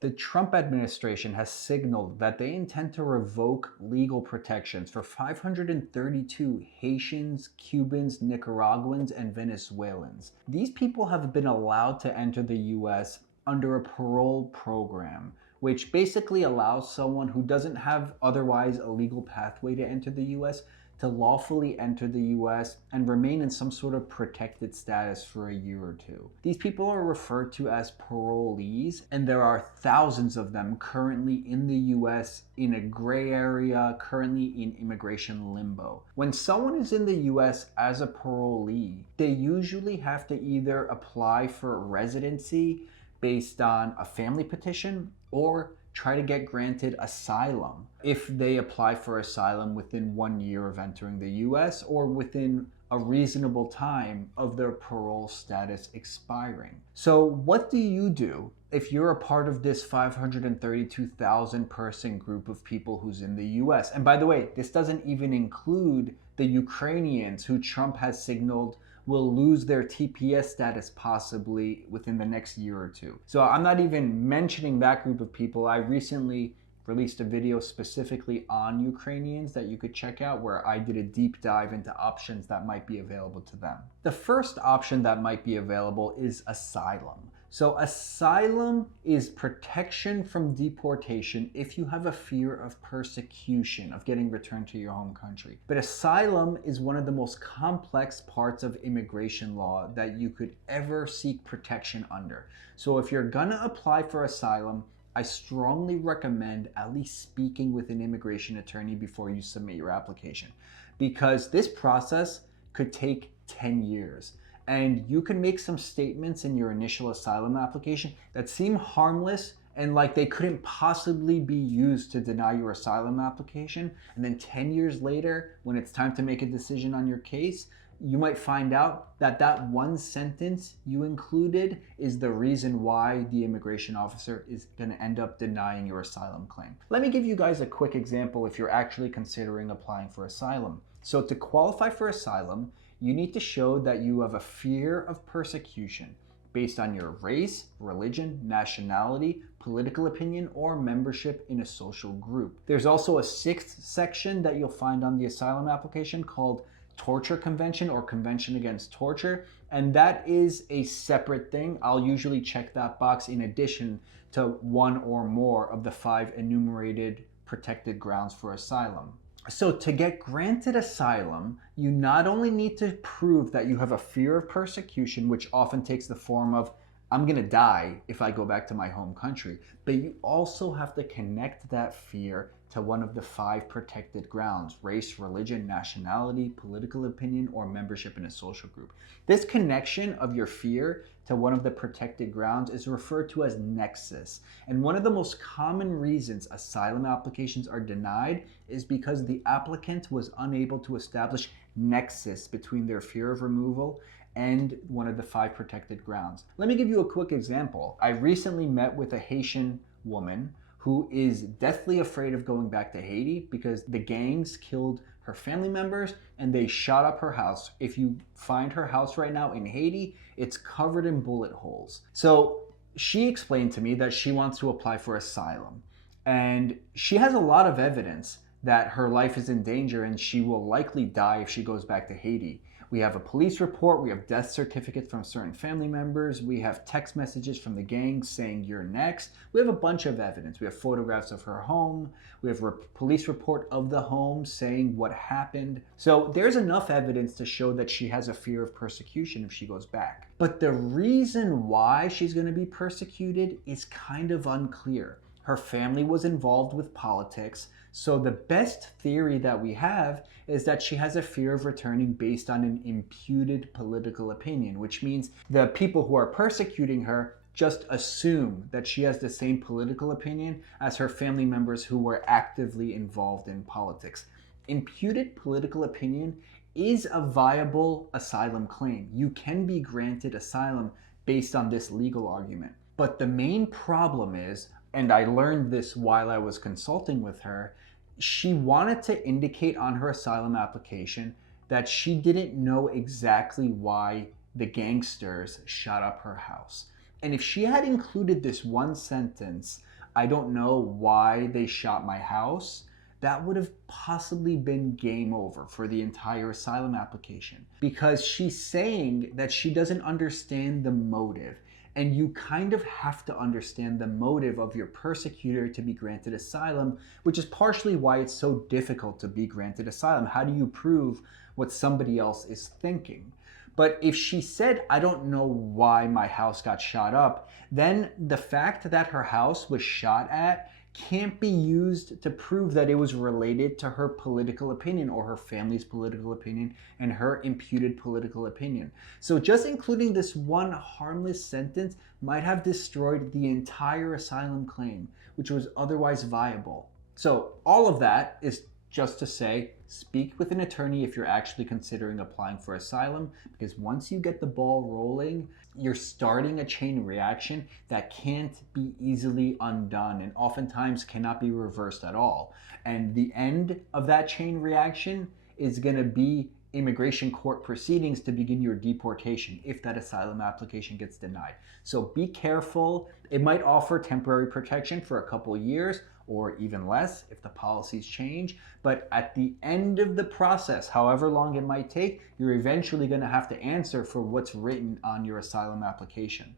The Trump administration has signaled that they intend to revoke legal protections for 532 Haitians, Cubans, Nicaraguans, and Venezuelans. These people have been allowed to enter the US under a parole program, which basically allows someone who doesn't have otherwise a legal pathway to enter the US to lawfully enter the US and remain in some sort of protected status for a year or two. These people are referred to as parolees, and there are thousands of them currently in the US in a gray area, currently in immigration limbo. When someone is in the US as a parolee, they usually have to either apply for residency based on a family petition or try to get granted asylum if they apply for asylum within 1 year of entering the US or within a reasonable time of their parole status expiring. So what do you do if you're a part of this 532,000 person group of people who's in the US? And by the way, this doesn't even include the Ukrainians who Trump has signaled will lose their TPS status possibly within the next year or two. So I'm not even mentioning that group of people. I recently released a video specifically on Ukrainians that you could check out where I did a deep dive into options that might be available to them. The first option that might be available is asylum. So asylum is protection from deportation if you have a fear of persecution, of getting returned to your home country. But asylum is one of the most complex parts of immigration law that you could ever seek protection under. So if you're gonna apply for asylum, I strongly recommend at least speaking with an immigration attorney before you submit your application, because this process could take 10 years. And you can make some statements in your initial asylum application that seem harmless and like they couldn't possibly be used to deny your asylum application. And then 10 years later, when it's time to make a decision on your case, you might find out that that one sentence you included is the reason why the immigration officer is going to end up denying your asylum claim. Let me give you guys a quick example if you're actually considering applying for asylum. So to qualify for asylum, you need to show that you have a fear of persecution based on your race, religion, nationality, political opinion, or membership in a social group. There's also a sixth section that you'll find on the asylum application called Torture Convention or Convention Against Torture, and that is a separate thing. I'll usually check that box in addition to one or more of the 5 enumerated protected grounds for asylum. So to get granted asylum, you not only need to prove that you have a fear of persecution, which often takes the form of, I'm gonna die if I go back to my home country, but you also have to connect that fear to one of the 5 protected grounds: race, religion, nationality, political opinion, or membership in a social group. This connection of your fear to one of the protected grounds is referred to as nexus. And one of the most common reasons asylum applications are denied is because the applicant was unable to establish nexus between their fear of removal and one of the 5 protected grounds. Let me give you a quick example. I recently met with a Haitian woman who is deathly afraid of going back to Haiti because the gangs killed her family members and they shot up her house. If you find her house right now in Haiti, it's covered in bullet holes. So she explained to me that she wants to apply for asylum, and she has a lot of evidence that her life is in danger and she will likely die if she goes back to Haiti. We have a police report, we have death certificates from certain family members, we have text messages from the gang saying you're next. We have a bunch of evidence. We have photographs of her home, we have a police report of the home saying what happened. So there's enough evidence to show that she has a fear of persecution if she goes back. But the reason why she's going to be persecuted is kind of unclear. Her family was involved with politics, so the best theory that we have is that she has a fear of returning based on an imputed political opinion, which means the people who are persecuting her just assume that she has the same political opinion as her family members who were actively involved in politics. Imputed political opinion is a viable asylum claim. You can be granted asylum based on this legal argument. But the main problem is, and I learned this while I was consulting with her, she wanted to indicate on her asylum application that she didn't know exactly why the gangsters shot up her house. And if she had included this one sentence, I don't know why they shot my house, that would have possibly been game over for the entire asylum application, because she's saying that she doesn't understand the motive. And you kind of have to understand the motive of your persecutor to be granted asylum, which is partially why it's so difficult to be granted asylum. How do you prove what somebody else is thinking? But if she said, I don't know why my house got shot up, then the fact that her house was shot at can't be used to prove that it was related to her political opinion or her family's political opinion and her imputed political opinion. So just including this one harmless sentence might have destroyed the entire asylum claim, which was otherwise viable. So all of that is just to say, speak with an attorney if you're actually considering applying for asylum, because once you get the ball rolling, you're starting a chain reaction that can't be easily undone and oftentimes cannot be reversed at all. And the end of that chain reaction is going to be immigration court proceedings to begin your deportation if that asylum application gets denied. So be careful. It might offer temporary protection for a couple years or even less if the policies change. But at the end of the process, however long it might take, you're eventually going to have to answer for what's written on your asylum application.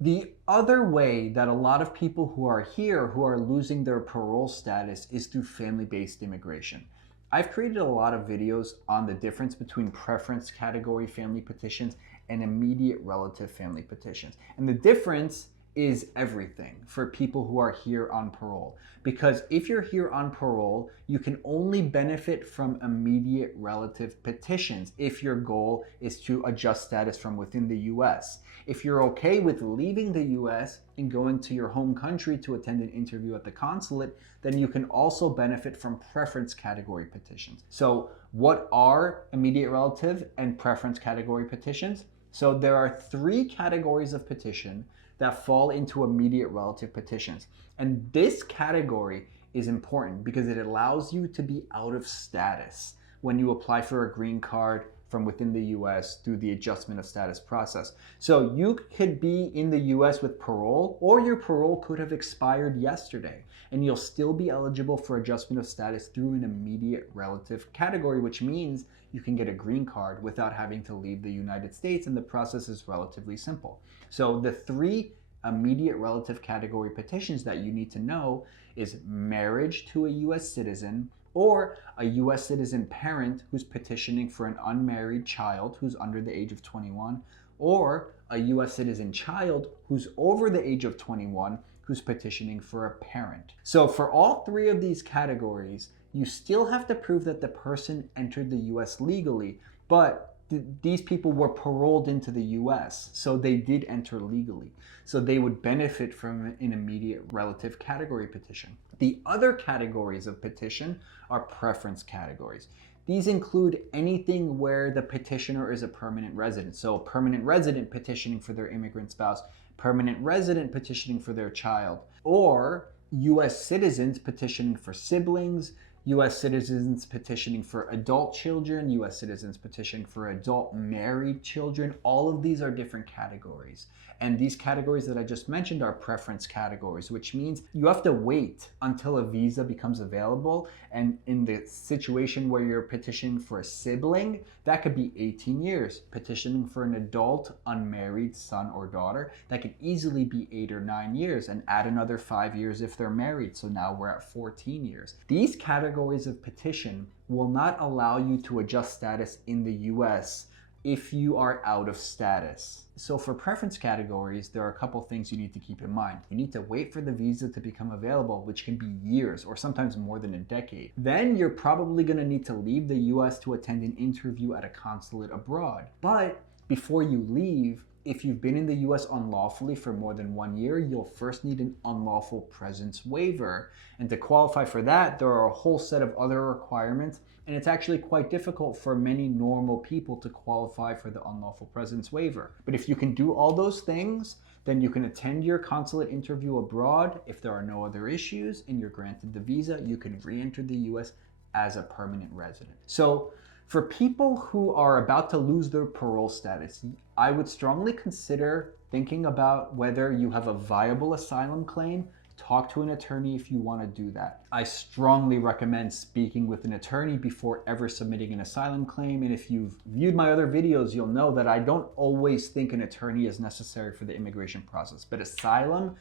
The other way that a lot of people who are here who are losing their parole status is through family-based immigration. I've created a lot of videos on the difference between preference category family petitions and immediate relative family petitions. And the difference is everything for people who are here on parole. Because if you're here on parole, you can only benefit from immediate relative petitions if your goal is to adjust status from within the US. If you're okay with leaving the US and going to your home country to attend an interview at the consulate, then you can also benefit from preference category petitions. So what are immediate relative and preference category petitions? So there are 3 categories of petition that fall into immediate relative petitions. And this category is important because it allows you to be out of status when you apply for a green card from within the US through the adjustment of status process. So you could be in the US with parole, or your parole could have expired yesterday, and you'll still be eligible for adjustment of status through an immediate relative category, which means you can get a green card without having to leave the United States, and the process is relatively simple. So the 3 immediate relative category petitions that you need to know is marriage to a US citizen, or a US citizen parent who's petitioning for an unmarried child who's under the age of 21, or a US citizen child who's over the age of 21 who's petitioning for a parent. So for all 3 of these categories, you still have to prove that the person entered the US legally, but these people were paroled into the US, so they did enter legally. So they would benefit from an immediate relative category petition. The other categories of petition are preference categories. These include anything where the petitioner is a permanent resident. So a permanent resident petitioning for their immigrant spouse, permanent resident petitioning for their child, or US citizens petitioning for siblings, US citizens petitioning for adult children, US citizens petitioning for adult married children. All of these are different categories. And these categories that I just mentioned are preference categories, which means you have to wait until a visa becomes available. And in the situation where you're petitioning for a sibling, that could be 18 years. Petitioning for an adult unmarried son or daughter, that could easily be 8 or 9 years, and add another 5 years if they're married. So now we're at 14 years. These categories of petition will not allow you to adjust status in the US if you are out of status. So for preference categories, there are a couple things you need to keep in mind. You need to wait for the visa to become available, which can be years or sometimes more than a decade. Then you're probably going to need to leave the US to attend an interview at a consulate abroad. But before you leave, if you've been in the US unlawfully for more than 1 year, you'll first need an unlawful presence waiver. And to qualify for that, there are a whole set of other requirements, and it's actually quite difficult for many normal people to qualify for the unlawful presence waiver. But if you can do all those things, then you can attend your consulate interview abroad. If there are no other issues and you're granted the visa, you can re-enter the US as a permanent resident. So for people who are about to lose their parole status, I would strongly consider thinking about whether you have a viable asylum claim Talk to an attorney if you want to do that. I strongly recommend speaking with an attorney before ever submitting an asylum claim. And if you've viewed my other videos, you'll know that I don't always think an attorney is necessary for the immigration process. But asylum,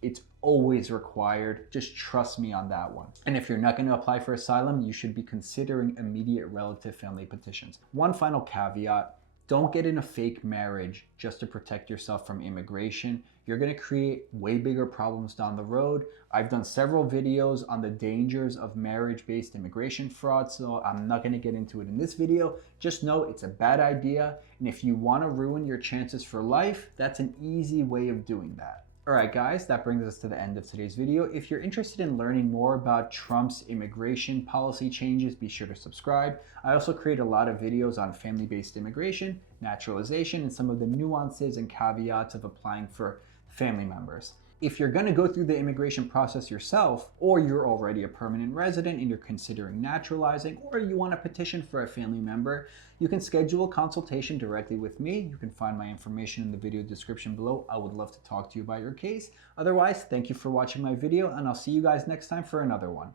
it's always required. Just trust me on that one. And if you're not going to apply for asylum, you should be considering immediate relative family petitions. One final caveat. Don't get in a fake marriage just to protect yourself from immigration. You're going to create way bigger problems down the road. I've done several videos on the dangers of marriage-based immigration fraud, so I'm not going to get into it in this video. Just know it's a bad idea, and if you want to ruin your chances for life, that's an easy way of doing that. Alright guys, that brings us to the end of today's video. If you're interested in learning more about Trump's immigration policy changes, be sure to subscribe. I also create a lot of videos on family-based immigration, naturalization, and some of the nuances and caveats of applying for family members. If you're going to go through the immigration process yourself, or you're already a permanent resident and you're considering naturalizing, or you want to petition for a family member, you can schedule a consultation directly with me. You can find my information in the video description below. I would love to talk to you about your case. Otherwise, thank you for watching my video, and I'll see you guys next time for another one.